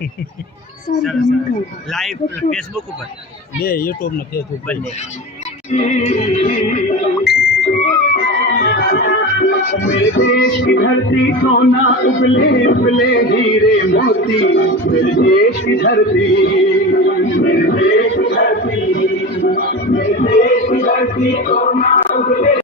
સરસ સરસ live Facebook ઉપર બે યુટ્યુબ ને ફેસબુક બંને मेरे देश की धरती सोना उबले उबले हीरे मोती मेरे देश की धरती मेरे देश की धरती मेरे देश की धरती सोना उबले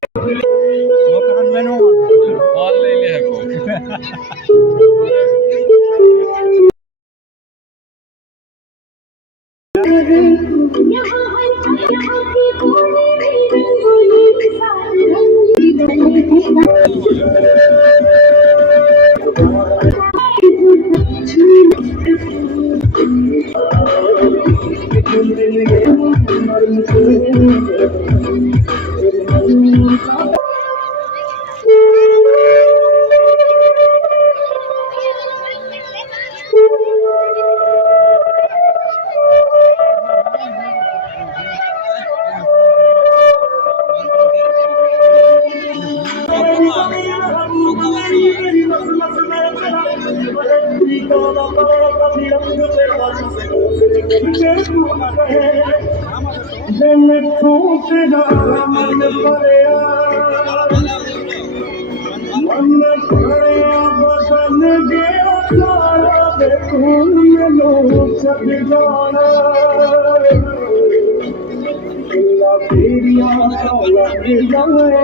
तेरिया मारा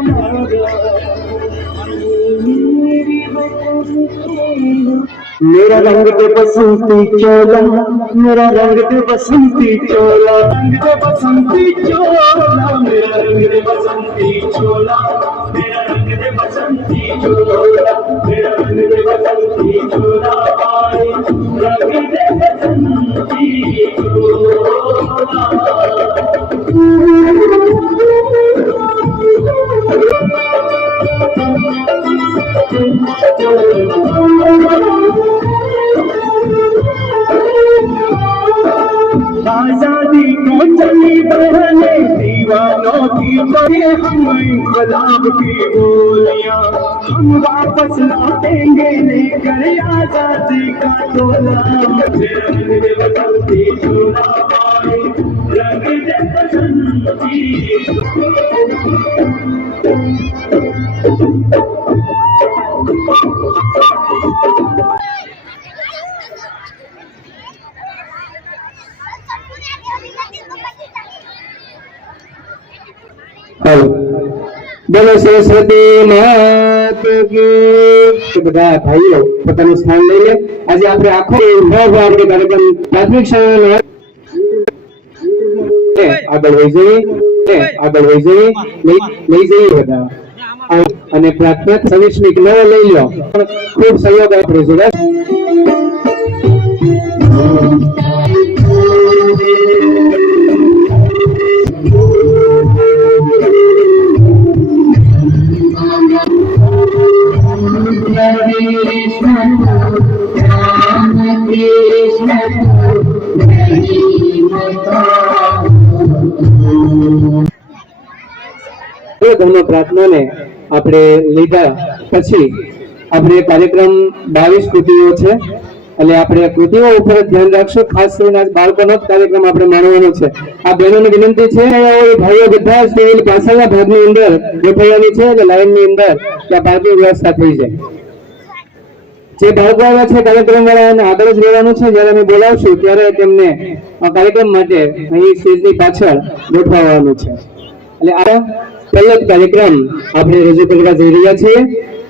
रंग दे बसंती चोला मेरा रंग दे बसंती चोला। रंग दे बसंती चोला मेरा रंग बसंती चोला मेरा रंग बसंती चोला मेरा रंग बसंती चोला पाए रंग बसंती चोला। आज़ादी को चली बहने, दीवानों की बड़े हम गुलाब की गोलियाँ। हम वापस लौटेंगे लेकर आज़ादी का टोला। હાલો બોલો સરસ્વતી માત કી બધા ભાઈઓ પોતાનું સ્થાન લઈ લે. આજે આપણે આખો આપણે કાર્યક્રમ પ્રાથમિક શાળાનો એ, આગળ વહી જઈએ એ, આગળ વહી જઈએ લઈ જઈએ બધા. અને પ્રાથમિક સવિસ્મિક નવો લઈ લો. ખૂબ સહયોગ આપણે જોડે એ ધર્મ પ્રાર્થનાને આપણે લીધા પછી આપણે કાર્યક્રમ બાવીસ કૃતિઓ છે. અને આપણે કૃતિઓ ઉપર ધ્યાન રાખશું. ખાસ કરીને બાળકોનો જ કાર્યક્રમ આપણે માણવાનો છે. આ બહેનોને વિનંતી છે. ભાઈઓ બધા જ પાછળના ભાગની અંદર ગોઠવવાની છે અને લાઈનની અંદર ત્યાં પાર્કિંગ વ્યવસ્થા થઈ જાય. જે બાળકો આવ્યા છે કાર્યક્રમ વાળાને આગળ જ રહેવાનું છે જ્યારે અમે બોલાવશું ત્યારે તેમને આ કાર્યક્રમ માટે અહીં સ્ટેજની પાછળ ગોઠવવાનું છે એટલે આ પહેલો જ કાર્યક્રમ આપણે રજૂ કરવા જઈ રહ્યા છીએ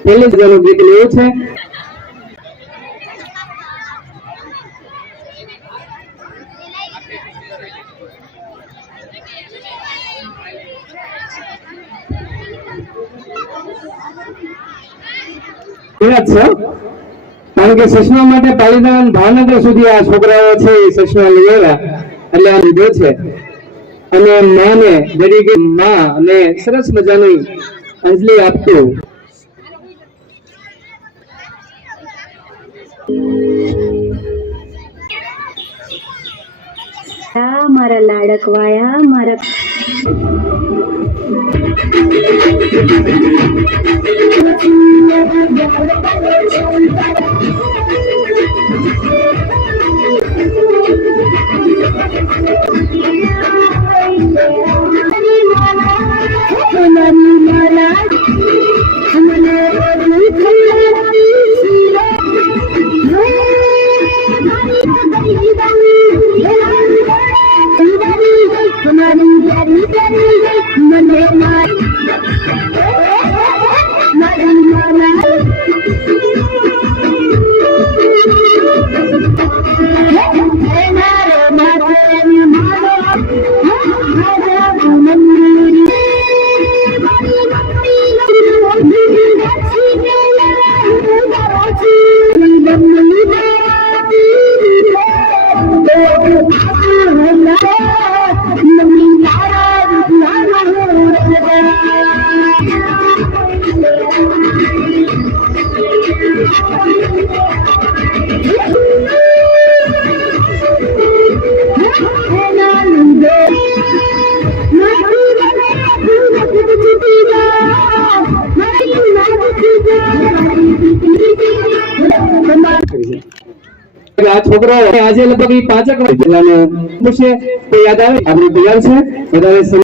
પહેલું જ જેનું ગીત લેવું છે એવા જ છો કારણ કે સસમા માટે પાલીતાણા ભાવનગર સુધી આ છોકરાઓ છે એ સસમા લીધેલા એટલે આ લીધો છે. અને માને દરેકે માં અને સરસ મજાની અંજલિ આપતો. મારા લાડકવાયા, મારા આ છોકરો આજે લગભગ પાંચક જિલ્લાનો પૂછે તો યાદ આવે આપણે તૈયાર છે બધાએ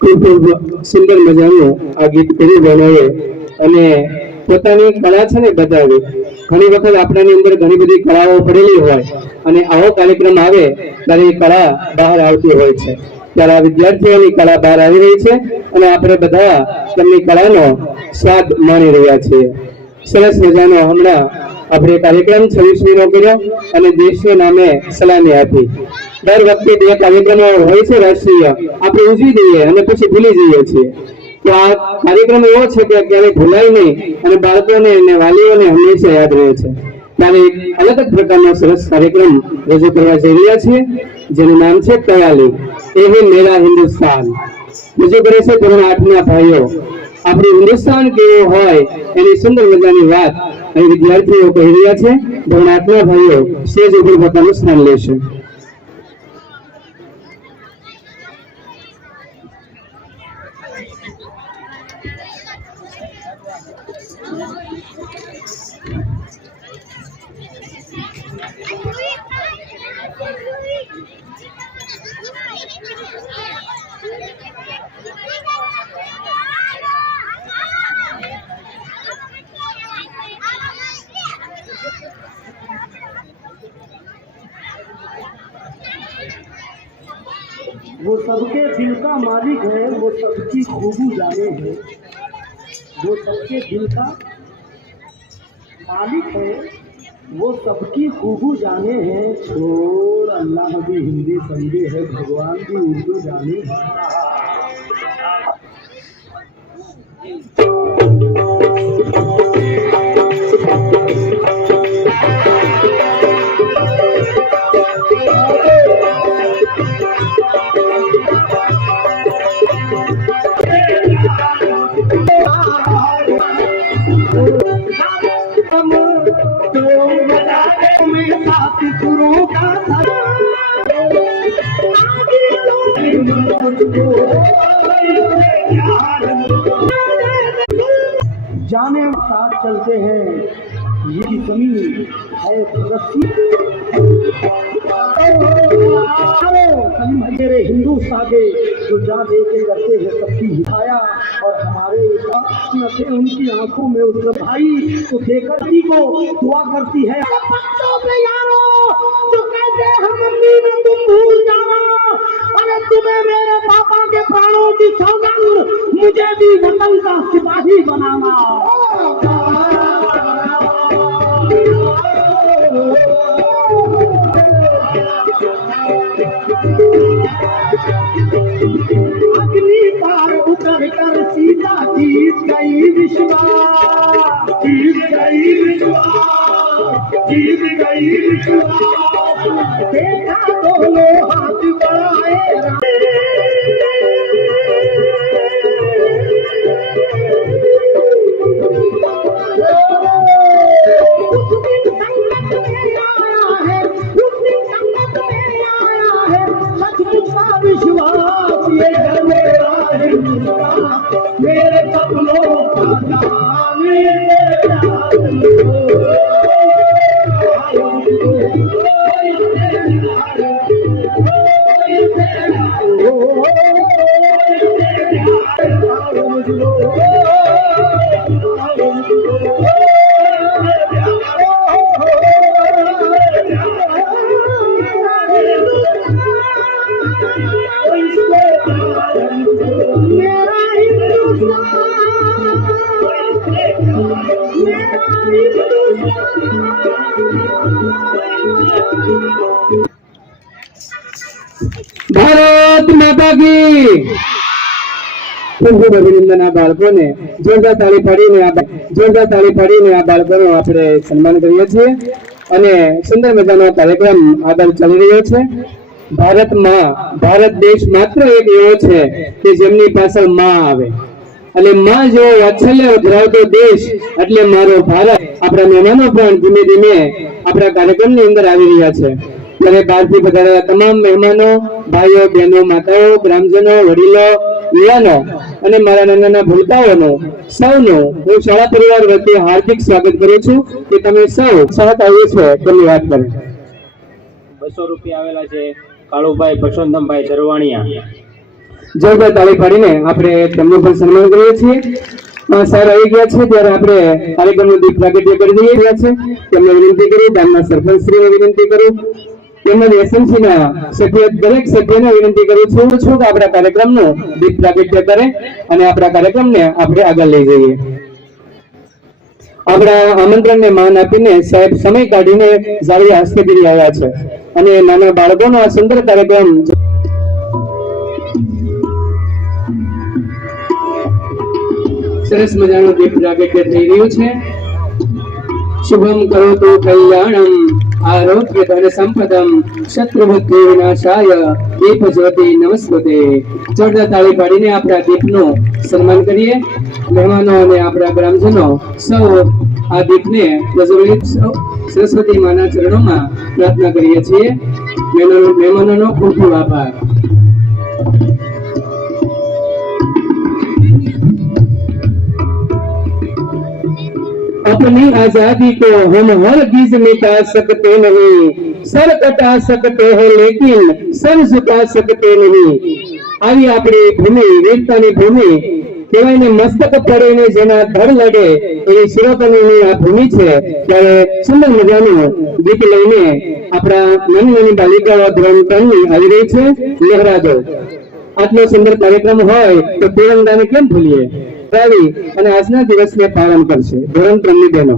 ખૂબ સુંદર મજાનું આ ગીત કરી બનાવે અને પોતાની કળા છે ને બતાવી. ઘણી વખત આપણાની અંદર ઘણી બધી કળાઓ પડેલી હોય અને આવો કાર્યક્રમ આવે ત્યારે એ કળા બહાર આવતી હોય છે. ત્યારે આ વિદ્યાર્થીઓની કળા બહાર આવી રહી છે અને આપણે બધા તેમની કળાનો સ્વાદ માણી રહ્યા છીએ. સરસ મજાનો હમણાં આપણે કાર્યક્રમ છવ્વીસમીનો કર્યો અને દેશના નામે સલામી આપી. દર વખતે બે કાર્યક્રમો હોય છે રાષ્ટ્રીય. આપણે ઉજવી દઈએ અને પછી ભૂલી જઈએ છીએ. તો આ કાર્યક્રમ એવો છે કે ક્યારેય ભૂલાય નહીં અને બાળકોને અને વાલીઓને હંમેશા યાદ રહે છે. ત્યારે એક અલગ જ પ્રકારનો સરસ કાર્યક્રમ રજૂ કરવા જઈ રહ્યા છીએ, જેનું નામ છે કયાલી. એ હે મેરા હિન્દુસ્તાન. રજૂ કરે છે ધોરણ આઠના ભાઈઓ. આપણું હિન્દુસ્તાન કેવું હોય એની સુંદર મજાની વાત અહીં વિદ્યાર્થીઓ કહી રહ્યા છે. ધોરણ આઠના ભાઈઓ સ્ટેજ ઉપર પોતાનું સ્થાન લેશે. सबके दिल का मालिक है, वो सबकी खूबी जाने है। वो सबके दिल का मालिक है, वो सबकी खूबू जाने हैं। छोड़, अल्लाह भी हिंदी समझे है, भगवान भी उर्दू जाने है। मेरे हिंदू सागे जो जा दे के करते हैं सबकी हिदाया और हमारे न थे उनकी आंखों में उस भाई तो देकर ही को दुआ करती है बच्चों पे यारो जो कहते हैं हम अम्मी में तुम भूल जाना अरे तुम्हें मेरे पापा के प्राणों की सौगंध मुझे भी वतन का सिपाही बनाना विश्वास ये है मेरा मेरे सपनों का ભારત માતા કી! અભિનંદન આ બાળકોને જોરદાર તાળી પાડીને જોરદાર તાળી પાડીને આ બાળકોનો આપણે સન્માન કરીએ છીએ અને સુંદર મજાનો કાર્યક્રમ આગળ ચાલી રહ્યો છે. ભારતમાં ભારત દેશ માત્ર એક એવો છે કે જેમની પાછળમાં આવે. અને માં જો વાત્સલ્ય ધરાવતો દેશ, એટલે મારો ભારત આપણા મહેમાનો પણ ધીમે ધીમે આપણા કાર્યક્રમની અંદર આવી રહ્યા છે. ત્યારે બહારથી પધારેલા તમામ મહેમાનો, ભાઈઓ, બહેનો, માતાઓ, ગ્રામજનો, વડીલો, યુવાનો અને મારા નાના ભૂલતાઓનો સૌનો હું શાળા પરિવાર વતી હાર્દિક સ્વાગત કરું છું કે તમે સૌ સાથ આવ્યો છો તેમની વાત કરો. બસો રૂપિયા આવેલા છે કાળુભાઈ પરસોત્તમભાઈ ધરવાણિયા. જોરદાર તાળી પાડીને આપણે તેમનું પણ સન્માન કરીએ છીએ. સર આવી ગયા છે ત્યારે આપણે કાર્યક્રમનું દીપ પ્રાગટ્ય કરી દઈએ રહ્યા છે તેમને વિનંતી કરી, ગામના સરપંચ વિનંતી કરું, તેમજ એસએમસી સભ્ય, દરેક સભ્યને વિનંતી કરું છું છું કે આપણા કાર્યક્રમનું દીપ પ્રાગટ્ય કરે અને આપણા કાર્યક્રમને આપણે આગળ લઈ જઈએ. આપણા આમંત્રણને માન આપીને સાહેબ સમય કાઢીને જાળવી હસ્તગીરી આવ્યા છે. અને નાના બાળકોનો આ સુંદર કાર્યક્રમ સરસ મજાનો દીપ પ્રાગટ્ય થઈ રહ્યું છે. શુભમ કરો તો કલ્યાણમ, આરોગ્ય ધન સંપદમ શત્રુબુદ્ધિ વિનાશાય દીપ જ્યોતિ નમસ્તે. જોરદાર તાળી પાડીને આપણા દીપનું સન્માન કરીએ. મહેમાનો અને આપણા ગ્રામજનો, સૌ આ દીપને પ્રજ્વલિત સરસ્વતી માના ચરણોમાં પ્રાર્થના કરીએ છીએ. મહેમાનો- મહેમાનોનો ખૂબ ખૂબ આભાર. अपनी आजादी को हम हरगिज मिटा सकते नहीं सर कटा सकते हैं लेकिन सर झुका सकते नहीं આવી આપણી ભૂમિ વીરતાની ભૂમિ કહેવાય ને મસ્તક પડે ને જેના ધડ લડે એવી શિરોપણીની આ ભૂમિ છે ત્યારે સુંદર મજાનું ગીત લઈને આપણા નાની નાની બાલિકાઓ ધોરણ ત્રણની આવી રહી છે લહેરાજો આટલો સુંદર કાર્યક્રમ હોય તો તિરંગાને કેમ ભૂલીએ રાવી અને આજના દિવસને પાલન કરશે. ધોરણ ત્રણની બહેનો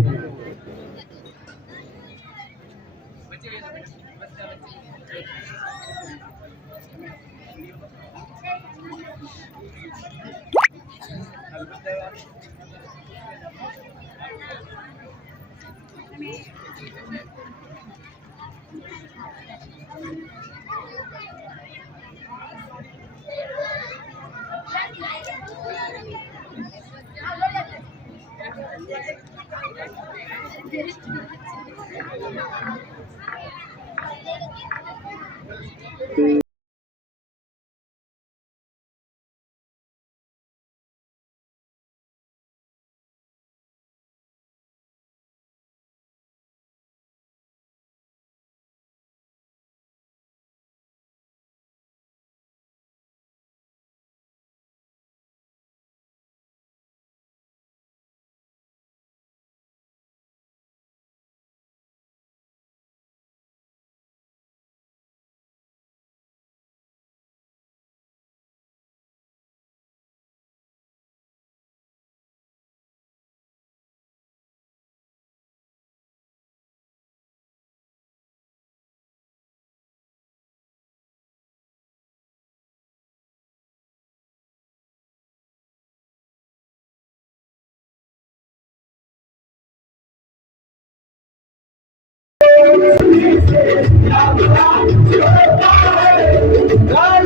Okay. Se Amém.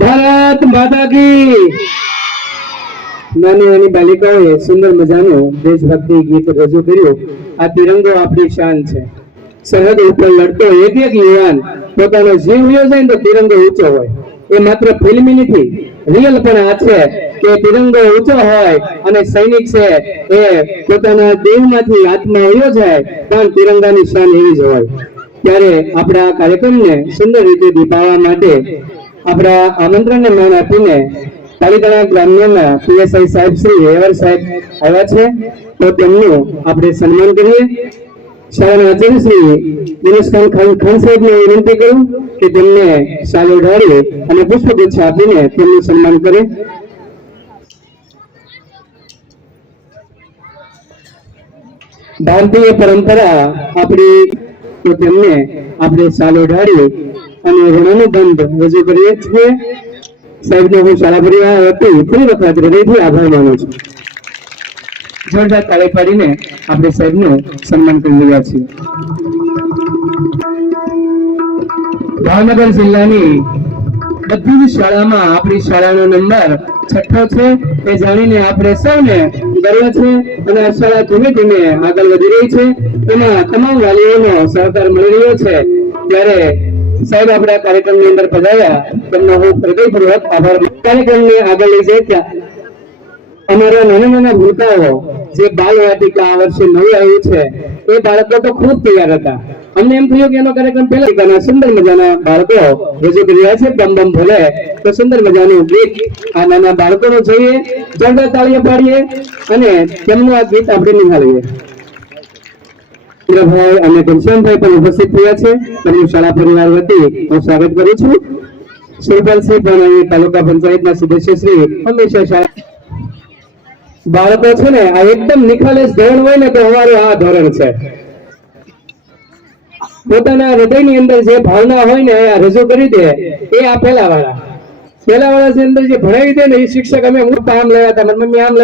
ભારત માતા કી. નાની નાની બાલિકાઓએ સુંદર મજાનું દેશભક્તિ ગીત રજૂ કર્યું. આ તિરંગો આપણી શાન છે. સરહદ ઉપર લડતો એક એક યુવાન પોતાનો જીવ યોજાય તો તિરંગો ઊંચો હોય. એ માત્ર ફિલ્મી નથી રિયલ પણ આ છે કે તિરંગો ઊંચો હોય અને સૈનિક છે એ પોતાના દેહમાંથી આત્મા યોજાય પણ તિરંગાની શાન એવી જ હોય. ત્યારે આપણા કાર્યક્રમને સુંદર રીતે દીપાવવા માટે આપણા આમંત્રણને માન આપીને પાલિતાણા ગ્રામ્યના પીએસઆઈ સાહેબ શ્રી હેવર સાહેબ આવ્યા છે. તો તેમનું આપણે સન્માન કરીએ. શાળાના આચાર્ય શ્રી દિનેશખાન ખાન ખાન ખાન સાહેબને વિનંતી કરું કે તેમને શાલ ઓઢાડી અને પુષ્પગુચ્છ આપીને તેમનું સન્માન કરે. ભારતીય પરંપરા આપણી તો તેમને આપણે સાલો ઓઢાડી અને ઋણાનુબંધ રજૂ કરીએ છીએ. સાહેબને હું શાળા પરિવાર હતી ફરી વખત હૃદયથી આભાર માનું છું. જોરદાર તાળી પાડીને આપણે સાહેબનું સન્માન કરી રહ્યા છીએ. ભાવનગર જિલ્લાની બધી જ શાળામાં આપણી શાળાનો નંબર છઠ્ઠો છે. એ જાણીને આપણે સૌને ગર્વ છે અને આ શાળા ધીમે ધીમે આગળ વધી રહી છે. એમાં તમામ વાલીઓનો સહકાર મળી રહ્યો છે. ત્યારે સાહેબ, આપણા કાર્યક્રમની અંદર પધાર્યા. તેમનો હું હૃદયપૂર્વક આભાર માનું. કાર્યક્રમને આગળ લઈ જઈ ત્યાં અમારા નાના નાના ભૂલકાઓ, જે બાલ વાટિકા આ વર્ષે નવી આવ્યું છે, એ બાળકો તો ખૂબ તૈયાર હતા. અમને એમ થયું કે એનો કાર્યક્રમ પહેલા સુંદર મજાના બાળકો રજૂ કરી રહ્યા છે, બમ બમ ભોલે, તો સુંદર મજાનું ગીત આ નાના બાળકોનું જોઈએ જોરદાર તાળીઓ પાડીએ અને તેમનું આ ગીત આપણે નિહાળીએ. ઇન્દ્રભાઈ અને ઘનશ્યામભાઈ પણ ઉપસ્થિત થયા છે, તેમનું શાળા પરિવાર વતી હું સ્વાગત કરું છું. સુરપાલસિંહ પણ તાલુકા પંચાયતના સદસ્ય શ્રી, હંમેશા શાળા બાળકો છે ને, આ એકદમ નિખાલસ ધોરણ હોય ને તો અમારું આ ધોરણ છે. પોતાના હૃદયની અંદર જે ભાવના હોય ને આ રજૂ કરી દે, એ આ પેલા વાળા પેલા વાળા અંદર જે ભણાવી દે ને એ શિક્ષક, અમે હું આમ લયા હતા મમ્મી આમ